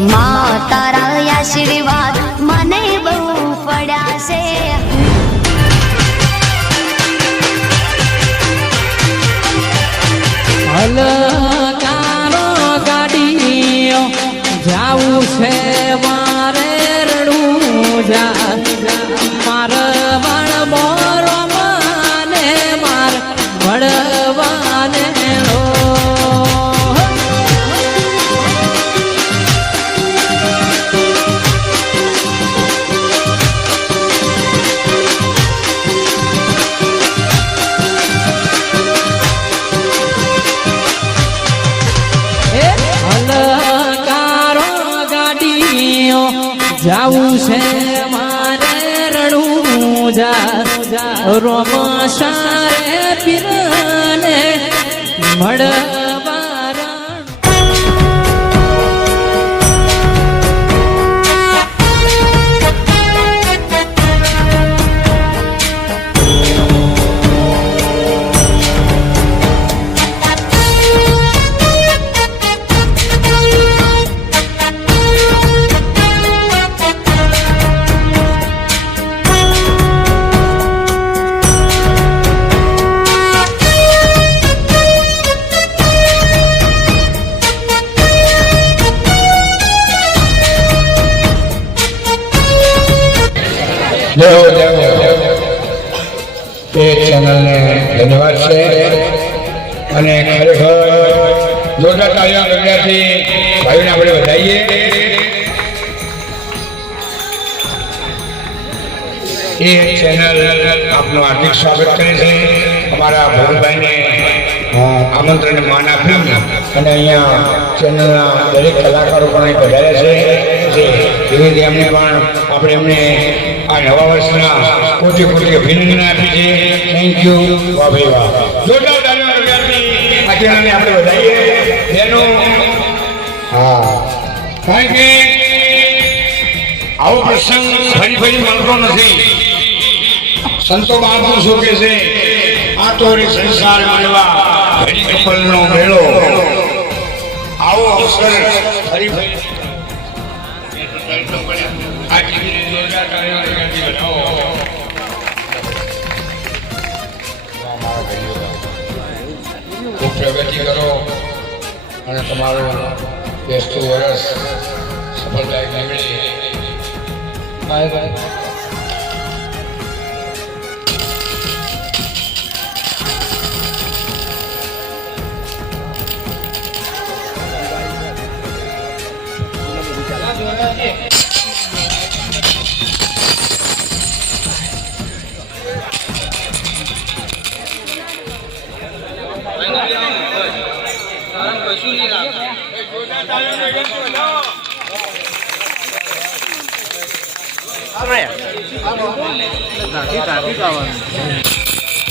મા તારા આશીર્વાદ મને બહુ પડ્યા છે હલકારો ગાડીઓ જાવું છે મારે રડું જા. જાવું છે મારે રડું જા રોમ સારે પીરને મળવા. લેવો એ ચેનલને ધન્યવાદ છે. અને ખરેખર જોરદાર તાળીઓ ગગડાથી ભાઈઓને આપણે વધાવીએ એ ચેનલ આપનું હાર્દિક સ્વાગત કરે છે અમારા ભરતભાઈને આમંત્રણને માન આપ્યું અને અહીંયા ચેનલના દરેક કલાકારો પણ અહીં પધાર્યા છે. એવી રીતે એમને પણ આપણે એમને આ નવા વર્ષના કોટી કોટી અભિનંદન આપી છે. થેન્ક યુ વાહ વાહ. જોરદાર તાળીઓ વગાડતી આ આપણે વધાઈએ એનો હા. કારણ કે આવો પ્રસંગ ફરી ફરી મળતો નથી. સંતો મહાપુરુષો કે છે આ તો સંસાર મળવા ઘડી કપલનો મેળો. આવો અવસર ફરી ફરી ખૂબ પ્રગતિ કરો અને તમારું બેસતું વર્ષ સફળતાએ નીવડે બાય બાય.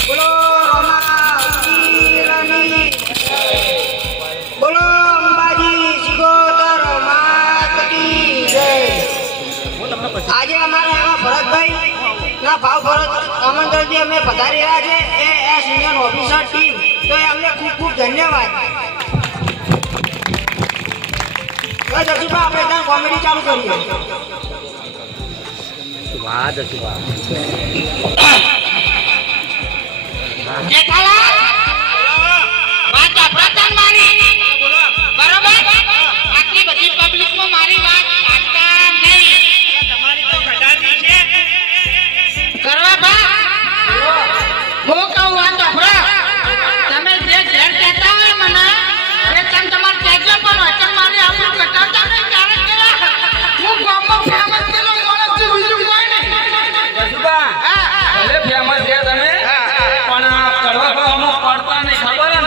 બોલો બોલો અંબાજી જય. આજે અમારા એવા ભરતભાઈ ના ભાવ ભરત આમંત્રણથી અમે પધારી રહ્યા છે. A S union officer team તો એમને ખૂબ ખૂબ ધન્યવાદ. આપણે ત્યાં કોમેડી ચાલુ કરીએ વાત અપ્રસન્ન કડવા ભાવમાં પડતા નહીં. ખબર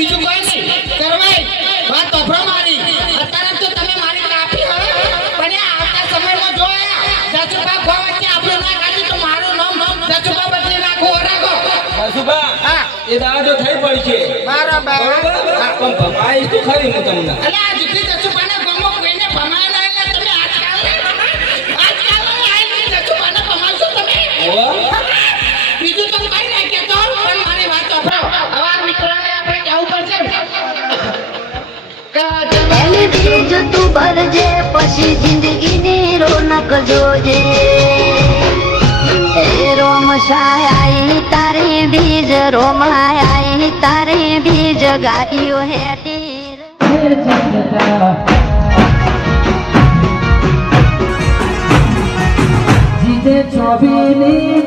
બીજું કોઈ નહીં. કરવાય વાત તોફરો મારી અત્યારે તો તમે મારી કાપી હવે પણ આવતા સમયમાં જો જસુભા ગો વચ્ચે આપણે ના કાઢી તો મારું નામ નામ જસુભા બદલી નાખો ઓરાગો. જસુભા હા. એ દાદો થઈ પડશે. બરાબર. પણ ભમાઈ તો ખરી હું તમને. અલ્યા જીતી જસુભા ભરજે પછી જિંદગીની રોનક જોજે. રોમ છાયાઈ તારે બીજ રોમાયાઈ તારે બીજ ગાયો હે જીતે છોભી